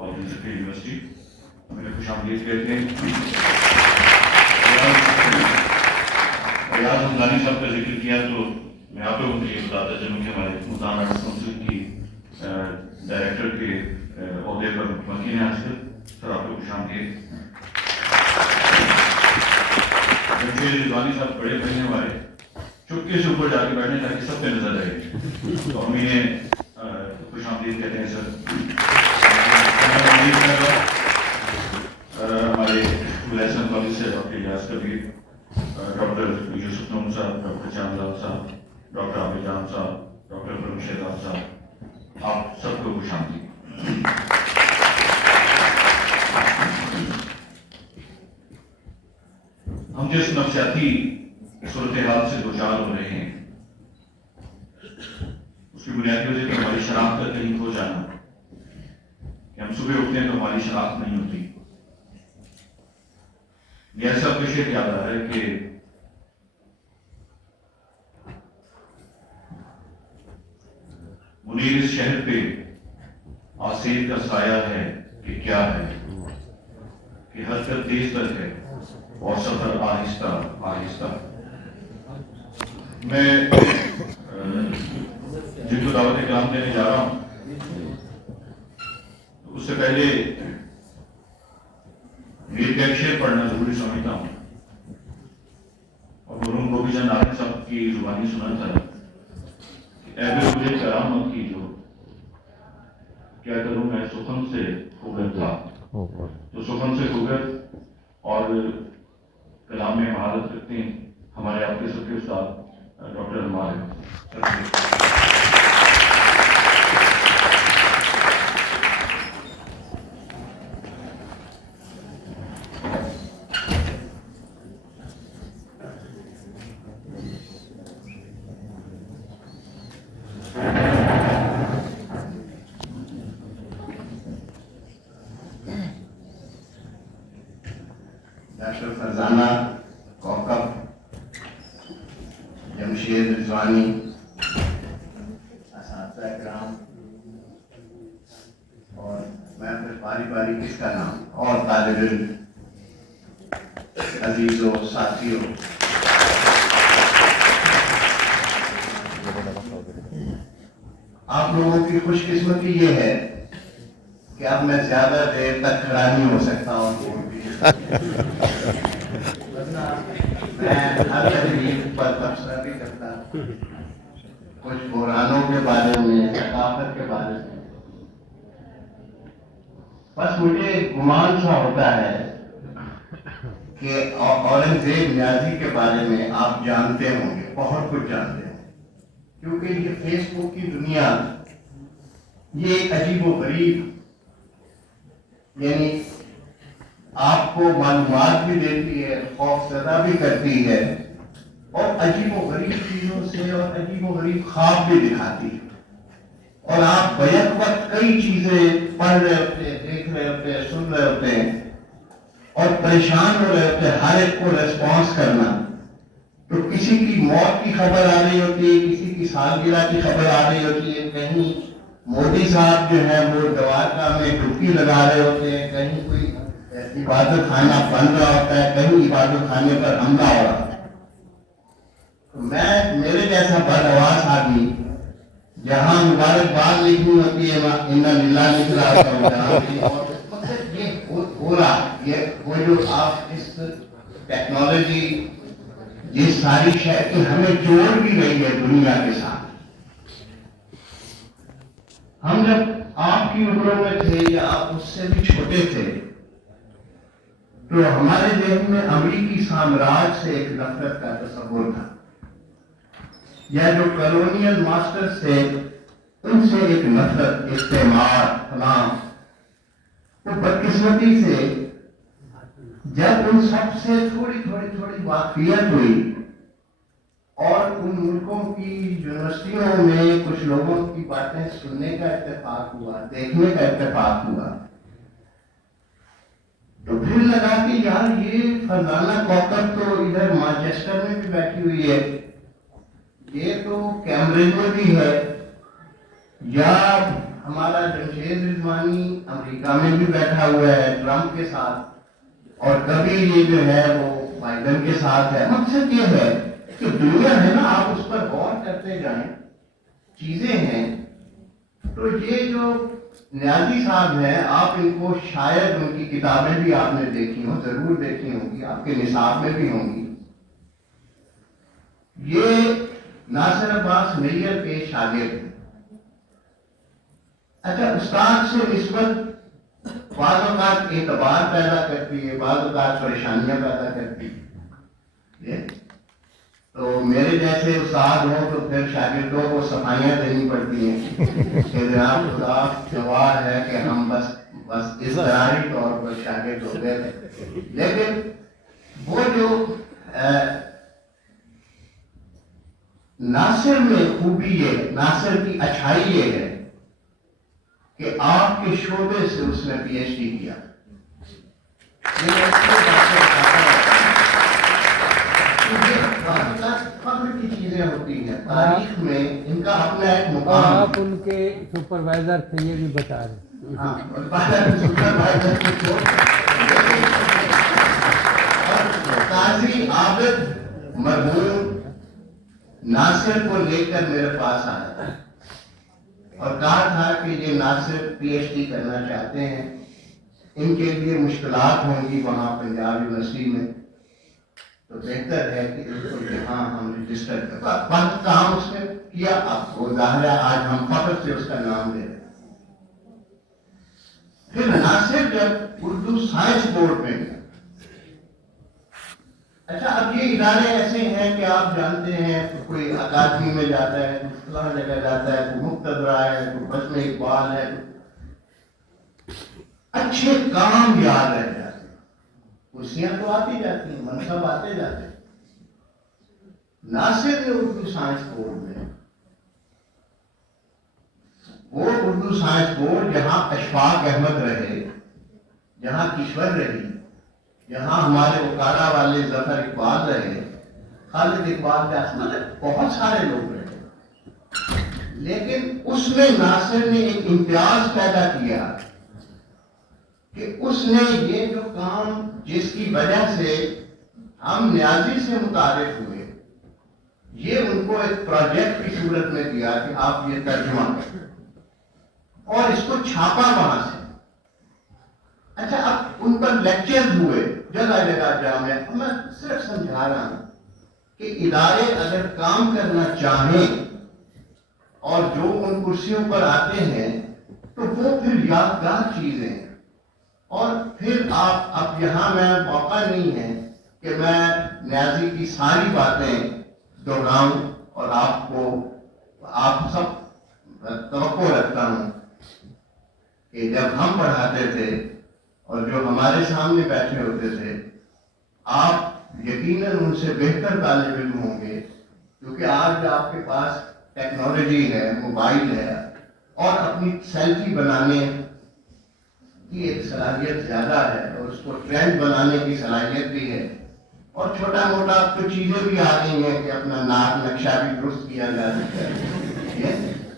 University میرے خوش آمدید کہتے ہیں. ریاض حمدانی صاحب کا ذکر کیا تو میں آپ لوگوں کو یہ بتاتا چلوں کہ ہمارے ملتان آرٹس کونسل کی ڈائریکٹر کے عہدے پر متمکن ہیں آج کل. سر آپ کو خوش آمدید. رضوانی صاحب بڑے بھائی ہیں ہمارے, چپکے سے اوپر جا کے بیٹھنے تاکہ سب پہ نظر آئے, تو ہم انہیں خوش آمدید کہتے ہیں. سر ہمارے لہسن کالج سے ڈاکٹر اجاز کبیر, ڈاکٹر یوسف نعیم صاحب, ڈاکٹر چاندلال صاحب, ڈاکٹر عابد جان صاحب, ڈاکٹر پرم شہزاد صاحب, آپ سب کو خوش آمدید. ہم جس نفسیاتی صورتحال سے دوچار ہو رہے ہیں اس کی بنیادی وجہ تو ہماری شناخت کا کہیں کھو جانا کہ ہم صبح اٹھتے ہیں تو ہماری شناخت نہیں ہوتی. یہ سب کچھ یاد آ رہا ہے کہ منیر اس شہر پہ آسیر کا سایہ ہے کہ کیا ہے, کہ حرکت تیز تر ہے اور سفر آہستہ آہستہ. میں جن کو دعوت کلام دینے جا رہا ہوں اس سے پہلے میر کا ایک شعر پڑھنا ضروری سمجھتا ہوں, اور مرحوم گوپی چند نارائن صاحب کی زبانی سنا تھا کہ اے دل مجھے کرامت کی جو کیا کروں میں سخن سے خوبت تھا. تو سخن سے خوبت اور کلام میں مہارت رکھتے ہیں ہمارے آپ کے سب کے استاد ڈاکٹر انوار ہیں. ڈاکٹر فرزانہ کوکب, جمشید رضوانی, اساتذہ کرام, اور میں پھر باری باری کس کا نام, اور طالب علم, عزیزوں, ساتھیوں, آپ لوگوں کی خوش قسمتی یہ ہے کہ اب میں زیادہ دیر تک کھڑا نہیں ہو سکتا ہوں. میں ہر تقریب پر تبصرہ بھی کرتا, کچھ بحرانوں کے بارے میں, ثقافت کے بارے میں. بس مجھے گمان سا ہوتا ہے کہ اورنگزیب نیازی کے بارے میں آپ جانتے ہوں گے, بہت کچھ جانتے ہوں, کیونکہ یہ فیس بک کی دنیا یہ ایک عجیب و غریب, یعنی آپ کو معلومات بھی دیتی ہے, خوف زدہ بھی کرتی ہے, اور عجیب و غریب چیزوں سے اور عجیب و غریب خواب بھی دکھاتی ہے. اور آپ بیک وقت کئی چیزیں پڑھ رہے ہوتے ہیں, دیکھ رہے ہوتے ہیں, سن رہے ہوتے ہیں, اور پریشان ہو رہے ہوتے ہیں ہر ایک کو ریسپانس کرنا. تو کسی کی موت کی خبر آ رہی ہوتی ہے, کسی کی سالگرہ کی خبر آ رہی ہوتی ہے, کہیں مودی صاحب جو ہے وہ دوارکا میں ڈبکی لگا رہے ہوتے ہیں, کہیں کوئی عبادت خانہ بن رہا ہوتا ہے, کہیں عبادت خانے پر حملہ ہو رہا ہے. میرے جیسا بدحواس آدمی جہاں مبارکباد لکھنی ہوتی ہے انا للہ لکھ رہا ہوتا ہے, یہ ہو رہا ہے. وہ جو آپ اس ٹیکنالوجی یہ ساری شے کی ہمیں جوڑ بھی رہی ہے دنیا کے ساتھ. ہم جب آپ کی عمروں میں تھے یا آپ اس سے بھی چھوٹے تھے تو ہمارے ذہن میں امریکی سامراج سے ایک نفرت کا تصور تھا, یا جو کالونیل ماسٹرز تھے ان سے ایک نفرت, استعمار, فلاں. تو بدقسمتی سے جب ان سب سے تھوڑی واقفیت ہوئی اور ان ملکوں کی یونیورسٹیوں میں کچھ لوگوں کی باتیں سننے کا اتفاق ہوا, دیکھنے کا اتفاق ہوا, تو پھر لگا کہ یار یہ فرزانہ کوکب تو ادھر مانچسٹر میں بھی بیٹھی ہوئی ہے, یہ تو کیمبرج میں بھی ہے, یا हमारा जमशेद रिजवानी अमेरिका में भी बैठा हुआ है ट्रम्प के साथ, और कभी ये जो है वो बाइडन के साथ है। मकसद ये है कि दुनिया है ना, आप उस पर गौर करते जाएं, चीजें हैं। तो ये जो न्याजी साहब हैं, आप इनको शायद उनकी किताबें भी आपने देखी हो, जरूर देखी होंगी, आपके निसाब में भी होंगी। ये नासिर अब्बास नैयर के शागिर्द हैं। अच्छा, उस्ताद से निस्बत बाज़ औक़ात एतबार पैदा करती है, बाज़ औक़ात परेशानियां पैदा करती है। तो मेरे जैसे उस्ताद हो तो फिर शागिर्दों को सफाइयां देनी पड़ती हैं कि जनाब खुदा गवाह है कि हम बस इज़्तिरारी तौर पर शागिर्द होते थे। लेकिन वो जो नासिर में खूबी ये, नासिर की अच्छाई ये है कि आपके शोबे से उसने पीएचडी किया। फख्र की चीजें होती हैं तारीख में, इनका अपना एक मुकाम। आप उनके सुपरवाइजर थे, ये भी बता रहे। हाँ, सुपरवाइजर काजी आबिद मरहूम नासिर को लेकर मेरे पास आया था और कहा था कि ये नासिर पीएचडी करना चाहते हैं, इनके लिए मुश्किलात होंगी वहाँ पंजाब यूनिवर्सिटी में, तो बेहतर है कि इनको यहाँ हम रजिस्टर कर। काम उसने किया, आपको जाहिर है आज हम फख्र से उसका नाम ले रहे हैं। फिर नासिर जब उर्दू साइंस बोर्ड में गया, अच्छा अब ये इदारे ऐसे हैं कि आप जानते हैं, कोई अकादमी में जाता है, कोई फलां जगह जाता है, कोई मुक्तदरा है, कोई बज़्म इक़बाल है, अच्छे काम याद रह जाते हैं, कुर्सियां तो आती जाती हैं, मनसब आते जाते हैं। नासिर ने उर्दू साइंस बोर्ड में, वो उर्दू साइंस बोर्ड जहां अशफाक अहमद रहे, जहां किश्वर रही, जहां हमारे वकाला वाले जफर इकबाल रहे, खालिद इकबाल मतलब बहुत सारे लोग रहे, लेकिन उसमें नासिर ने एक इम्तियाज पैदा किया कि उसने ये जो काम जिसकी वजह से हम न्याजी से मुतारिफ हुए, ये उनको एक प्रोजेक्ट की सूरत में दिया कि आप ये तर्जुमा करें और इसको छापा वहां से। अच्छा, अब उन पर लेक्चर हुए जगह जगह जामे। मैं सिर्फ समझा रहा हूं कि इदारे अगर काम करना चाहें और जो उन कुर्सियों पर आते हैं तो वो फिर यादगार चीजें हैं। और फिर आप, अब यहां मैं मौका नहीं है कि मैं न्याजी की सारी बातें दोहराऊं, और आप सब तवक्को रखता हूं कि जब हम पढ़ाते थे और जो हमारे सामने बैठे होते थे, आप यकीनन उनसे बेहतर तालिब इल्म होंगे, क्योंकि आज आपके पास टेक्नोलॉजी है, मोबाइल है, और अपनी सेल्फी बनाने की एक सलाहियत ज्यादा है, और उसको ट्रेंड बनाने की सलाहियत भी है, और छोटा मोटा तो चीजें भी आ गई हैं कि अपना नाक नक्शा भी दुरुस्त किया जा सकता है,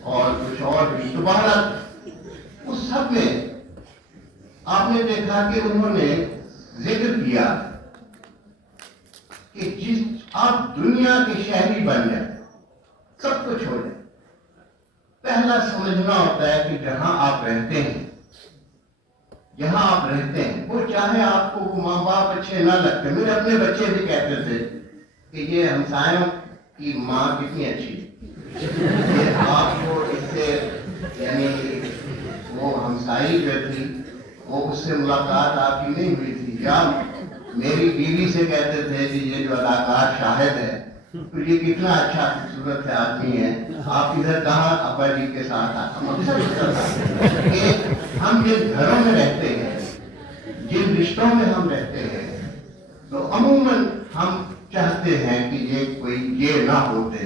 और कुछ और भी। तो बहरहाल उस सब में आपने देखा कि उन्होंने जिक्र किया कि जिस आप दुनिया के शहरी बन जाए, सब कुछ हो जाए, पहला समझना होता है कि जहां आप रहते हैं, जहां आप रहते हैं, वो चाहे आपको वो माँ बाप अच्छे ना लगते। मेरे अपने बच्चे भी कहते थे कि ये हमसायों की माँ कितनी अच्छी है, आपको इससे, यानी वो हमसाई जो थी वो उससे मुलाकात आपकी नहीं हुई थी, या मेरी बीवी से कहते थे कि ये जो अदाकार शाहिद है तो ये कितना अच्छा खूबसूरत है आदमी है, आप इधर कहाँ अब्बा जी के साथ आते। हम जिन घरों में रहते हैं, जिन रिश्तों में हम रहते हैं, तो अमूमन हम चाहते हैं कि ये कोई ये ना होते,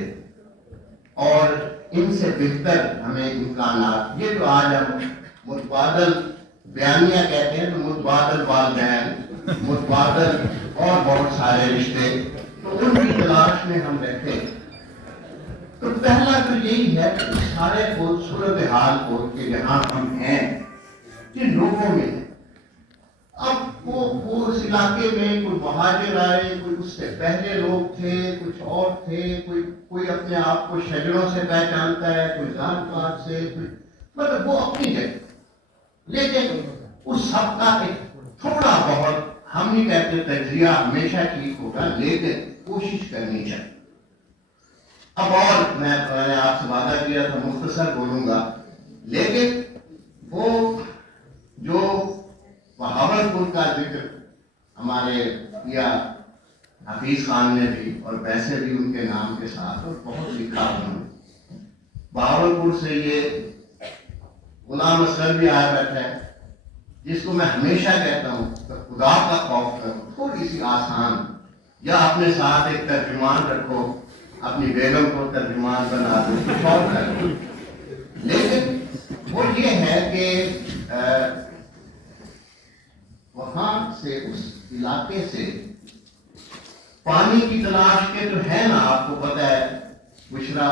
और इनसे बेहतर हमें इम्कानात, ये जो आज हम मुतबादल बयानिया कहते हैं, तो मुतबादल वालदैन, मुतबादल और बहुत सारे रिश्ते, तो उनकी तलाश में हम रहते हैं। تو پہلا تو یہی ہے کہ سارے کو صورتحال کو کہ جہاں ہم ہیں کہ لوگوں میں اب وہ اس علاقے میں کوئی مہاجر آئے، کوئی اس سے پہلے لوگ تھے، کچھ اور تھے، کوئی اپنے آپ کو شجروں سے پہچانتا ہے، کوئی ذات پات سے، مطلب وہ اپنی جگہ، لیکن اس سب کا ایک تھوڑا بہت، ہم نہیں کہتے تجزیہ ہمیشہ ٹھیک ہوگا، لیکن کوشش کرنی چاہیے۔ اب اور میں نے آپ سے وعدہ کیا تھا مختصر بولوں گا، لیکن وہ جو بہاول پور کا ذکر ہمارے یا حفیظ خان نے بھی، اور ویسے بھی ان کے نام کے ساتھ، اور بہت لکھا انہوں نے۔ بہاول پور سے یہ غلام اصغر بھی آیا بیٹھا ہے، جس کو میں ہمیشہ کہتا ہوں کہ خدا کا خوف کرو، تھوڑی سی آسان، یا اپنے ساتھ ایک ترجمان رکھو، اپنی بیگم کو ترجمان بنا دو، کچھ اور کر دو، لیکن وہ یہ ہے کہ وہاں سے، اس علاقے سے پانی کی تلاش کے تو ہے نا، آپ کو پتہ ہے بشرا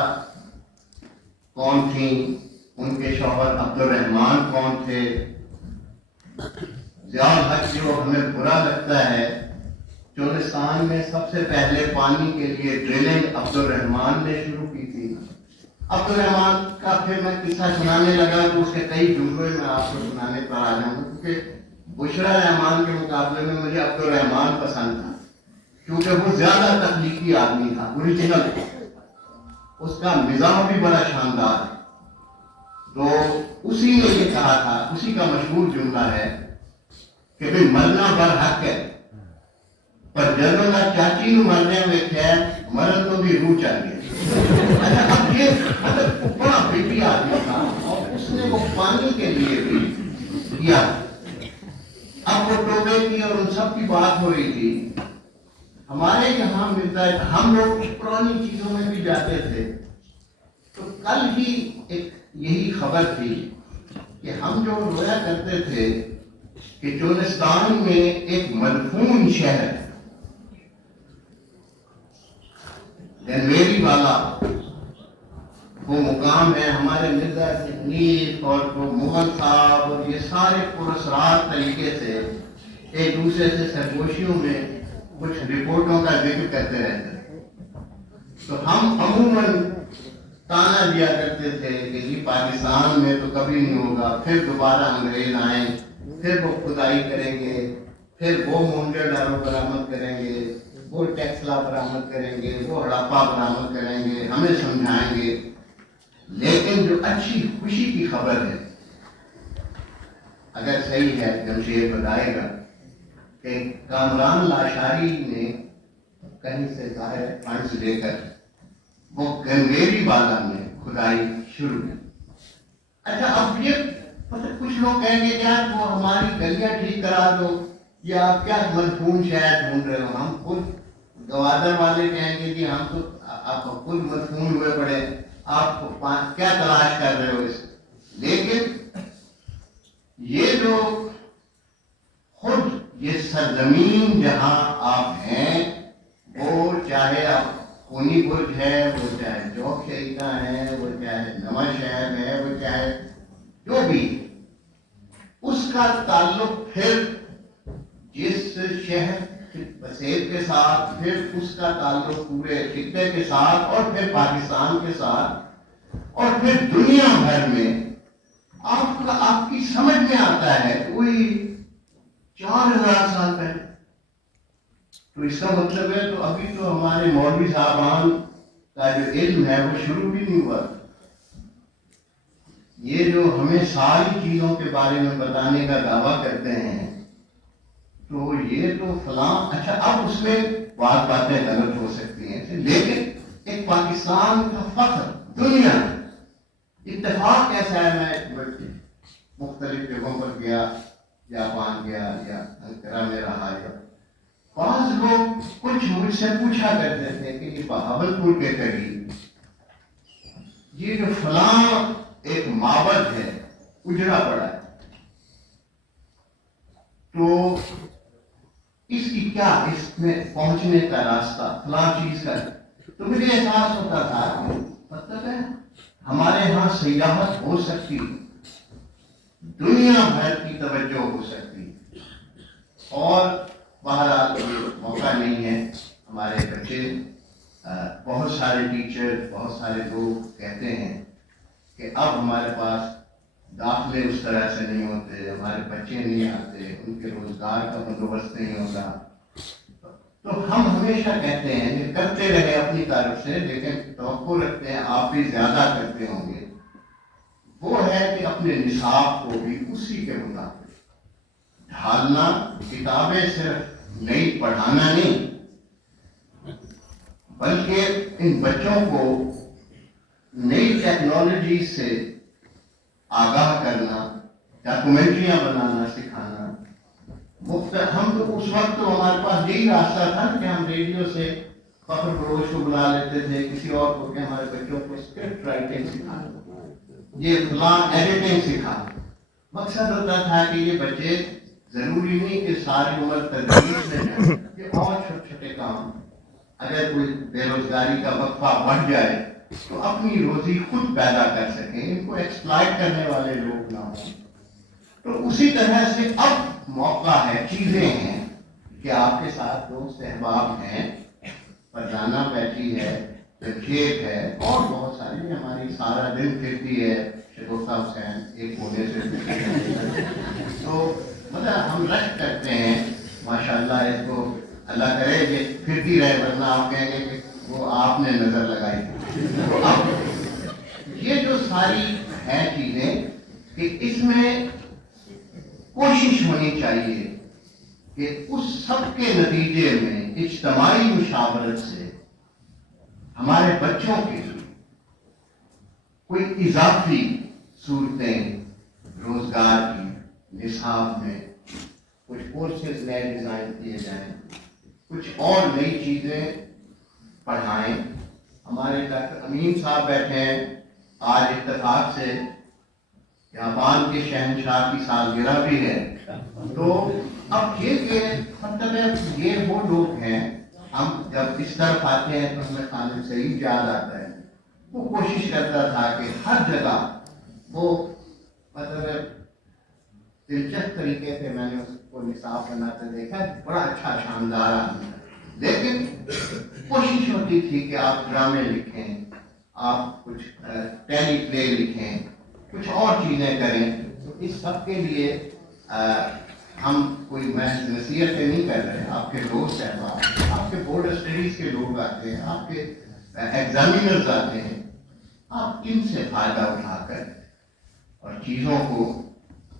کون تھیں، ان کے شوہر عبد الرحمان کون تھے، ضیاء الحق جو ہمیں برا لگتا ہے، چولستان میں سب سے پہلے پانی کے لیے ڈرلنگ عبد الرحمان نے شروع کی تھی۔ عبد الرحمان کا پھر میں قصہ سنانے لگا تو اس کے کئی جملے میں آپ کو سنانے پر آ جاؤں گا، کیونکہ بشرا رحمان کے مقابلے میں مجھے عبد الرحمان پسند تھا، کیونکہ وہ زیادہ تخلیقی آدمی تھا، اوریجنل، اس کا مزاج بھی بڑا شاندار ہے۔ تو اسی نے یہ کہا تھا، اسی کا مشہور جملہ ہے کہ بھئی مرنا برحق ہے، پر جنرل چاچی نو مرنے میں خیر، مرن تو بھی روح چاہیے۔ اچھا، اب یہ مطلب بڑا بیٹی آدمی تھا، اور اس نے وہ پانی کے لیے بھی کیا۔ اب وہ ٹوبے کی اور ان سب کی بات ہو رہی تھی، ہمارے یہاں ملتا ہے، ہم لوگ پرانی چیزوں میں بھی جاتے تھے، تو کل ہی ایک یہی خبر تھی کہ ہم جو رویا کرتے تھے کہ چولستان میں ایک مدفون شہر دنویری والا وہ مقام ہے، ہمارے مرزا تکنیف اور مغل صاحب اور یہ سارے پراسرار طریقے سے ایک دوسرے سے سرگوشیوں میں کچھ رپورٹوں کا ذکر کرتے رہتے ہیں، تو ہم عموماً تانا دیا کرتے تھے کہ جی پاکستان میں تو کبھی نہیں ہوگا، پھر دوبارہ انگریز آئیں، پھر وہ کھدائی کریں گے، پھر وہ مونجر داروں برآمد کریں گے، وہ ٹیکسلا برآمد کریں گے، وہ ہڑپا برآمد کریں گے، ہمیں سمجھائیں گے۔ لیکن جو اچھی خوشی کی خبر ہے، اگر صحیح ہے جمشید بتائے گا کہ کامران لاشاری نے کہیں سے ظاہر فنڈز لے کر وہ گنگیری بالا میں کھدائی شروع کی۔ اچھا، اب یہ کچھ لوگ کہیں گے یار وہ ہماری گلیاں ٹھیک کرا دو، یا آپ کیا مدفون شہر ڈھونڈ رہے ہو، ہم خود گوادر والے کہیں گے کہ ہم تو آپ خود مدفون ہوئے پڑے، آپ کیا تلاش کر رہے ہو اس، لیکن یہ جو خود یہ سرزمین جہاں آپ ہیں، وہ چاہے آپ خونی برج ہے، وہ چاہے جوک شہیدہ ہے، وہ چاہے نواں شہر ہے، وہ چاہے جو بھی، اس کا تعلق پھر جس شہر بسیط کے ساتھ، پھر اس کا تعلق پورے خطے کے ساتھ، اور پھر پاکستان کے ساتھ، اور پھر دنیا بھر میں آپ کی سمجھ میں آتا ہے کوئی 4000 سال پہلے، تو اس کا مطلب ہے تو ابھی تو ہمارے مولوی صاحبان کا جو علم ہے وہ شروع بھی نہیں ہوا۔ یہ جو ہمیں ساری چیزوں کے بارے میں بتانے کا دعویٰ کرتے ہیں، تو یہ تو فلاں، اچھا اب اس میں باتیں غلط ہو سکتی ہیں، لیکن ایک پاکستان کا فخر دنیا اتفاق کیسا ہے، میں مختلف جگہوں پر گیا، جاپان گیا یا انقرہ میں رہا، یا بعض لوگ کچھ مجھ سے پوچھا کرتے تھے کہ یہ بہاول پور کے قریب یہ جو فلاں ایک معبد ہے اجڑا پڑا ہے، تو اس کی کیا، اس میں پہنچنے کا راستہ فلاں چیز کا، تو مجھے احساس ہوتا تھا मतलब है हमारे यहाँ सियाहत हो सकती है, दुनिया भर की तवज्जो हो सकती है, और बहरहाल ये मौका नहीं है। हमारे बच्चे बहुत सारे टीचर, बहुत सारे लोग कहते हैं कि अब हमारे पास दाखिले उस तरह से नहीं होते, हमारे बच्चे नहीं आते, उनके रोजगार का बंदोबस्त नहीं होता। तो हम हमेशा कहते हैं कि करते रहे अपनी तरफ से, लेकिन तवक्को रखते हैं आप भी ज्यादा करते होंगे। वो है कि अपने निसाब को भी उसी के मुताबिक ढालना, किताबें सिर्फ नई पढ़ाना नहीं, बल्कि इन बच्चों को नई टेक्नोलॉजी से आगाह करना, डॉक्यूमेंट्रियां बनाना सिखाना। हम तो उस वक्त तो हमारे पास यही रास्ता था कि हम रेडियो से फख्र फरोश को बुला लेते थे, किसी और को, कि हमारे बच्चों को स्क्रिप्ट राइटिंग सिखाना, ये फलां एडिटिंग सिखाना। मकसद होता था कि ये बच्चे जरूरी नहीं कि सारी उम्र तदरीस में जाए, ये और छोटे छोटे काम, अगर कोई बेरोजगारी का वक्फा बढ़ जाए तो अपनी रोजी खुद पैदा कर सकें, इनको एक्सप्लॉइट करने वाले लोग ना हों। तो उसी तरह से अब मौका है, चीजें हैं कि आपके साथ दोस्त अहबाब हैं, फरजाना बैठी है, खेत है, और बहुत सारी हमारी सारा दिन फिरती है, शगुफ्ता हुसैन एक कोने से तो मतलब हम रश करते हैं माशाल्लाह। इसको अल्लाह करे कि फिरती रहे, वरना आप कहेंगे कि वो आपने नजर लगाई। तो अब ये जो सारी है चीजें कि इसमें कोशिश होनी चाहिए कि उस सब के नतीजे में इज्तमाई मुशावरत से हमारे बच्चों के लिए कोई इजाफी सूरतें रोजगार की निसाब में कुछ कोर्सेज नए डिजाइन किए जाएं, कुछ और नई चीजें पढ़ाएं। हमारे डॉक्टर अमीन साहब बैठे हैं, आज इत्तेफाक से जापान के शहनशाह की सालगिरह भी है। तो अब ये मतलब है ये वो लोग हैं, हम जब इस तरफ आते हैं तो हमें खालिद सईद याद आता है। वो कोशिश करता था कि हर जगह वो मतलब दिलचस्प तरीके से मैंने उसको निसाब बनाते देखा, बड़ा अच्छा शानदार आदमी था। लेकिन कोशिश होती थी कि आप ड्रामे लिखें, आप कुछ टेली प्ले लिखें, कुछ और चीजें करें। तो इस सब के लिए हम कोई महज नसीहतें नहीं कर रहे हैं, आपके दोस्त हैं, आपके बोर्ड स्टडीज के लोग आते हैं, आपके एग्जामिनर्स आते हैं, आप इनसे फायदा उठाकर और चीजों को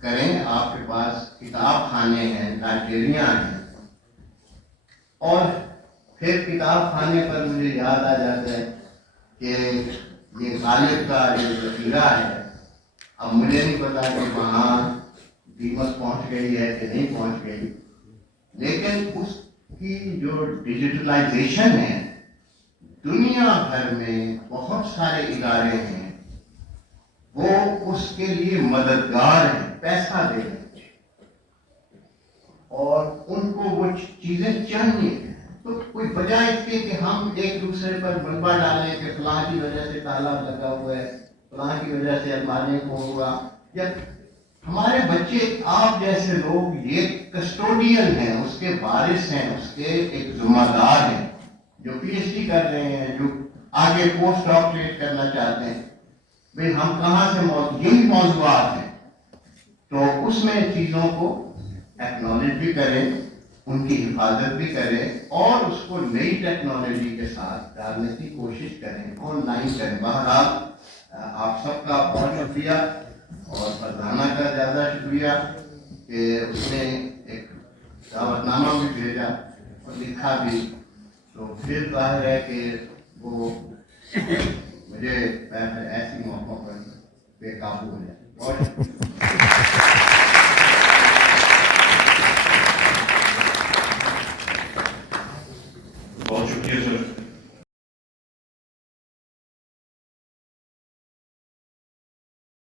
करें। आपके पास किताब खाने हैं, लाइब्रेरियां हैं, और फिर किताब खाने पर मुझे याद आ जाता है कि ये गालिब का जो जखीरा है, अब मुझे नहीं पता कि वहाँ दीमक पहुँच गई है कि नहीं पहुँच गई, लेकिन उसकी जो डिजिटलाइजेशन है, दुनिया भर में बहुत सारे इदारे हैं वो उसके लिए मददगार हैं, पैसा दे रहे हैं और उनको वो चीजें चाहिए। तो कोई बजाय इसके कि हम एक दूसरे पर मलबा डालें कि फलां की वजह से ताला लगा हुआ है, फलां की वजह से अलमारी को हुआ, या हमारे बच्चे आप जैसे लोग ये कस्टोडियन हैं, उसके वारिस हैं, उसके एक जिम्मेदार हैं, जो पीएचडी कर रहे हैं, जो आगे पोस्ट डॉक्टरेट करना चाहते हैं। भाई हम कहाँ से यही मौजूदात हैं, तो उसमें चीज़ों को एक्नॉलेज भी करें, उनकी हिफाजत भी करें और उसको नई टेक्नोलॉजी के साथ डालने की कोशिश करें, ऑनलाइन करें। बहरहाल आप सबका बहुत शुक्रिया और फरजाना का ज़्यादा शुक्रिया कि उसने एक दावतनामा भी भेजा और लिखा भी, तो फिर जाहिर है कि वो मुझे ऐसी मौक़ों पर बेकाबू हो जाए। बहुत शुक्रिया सर।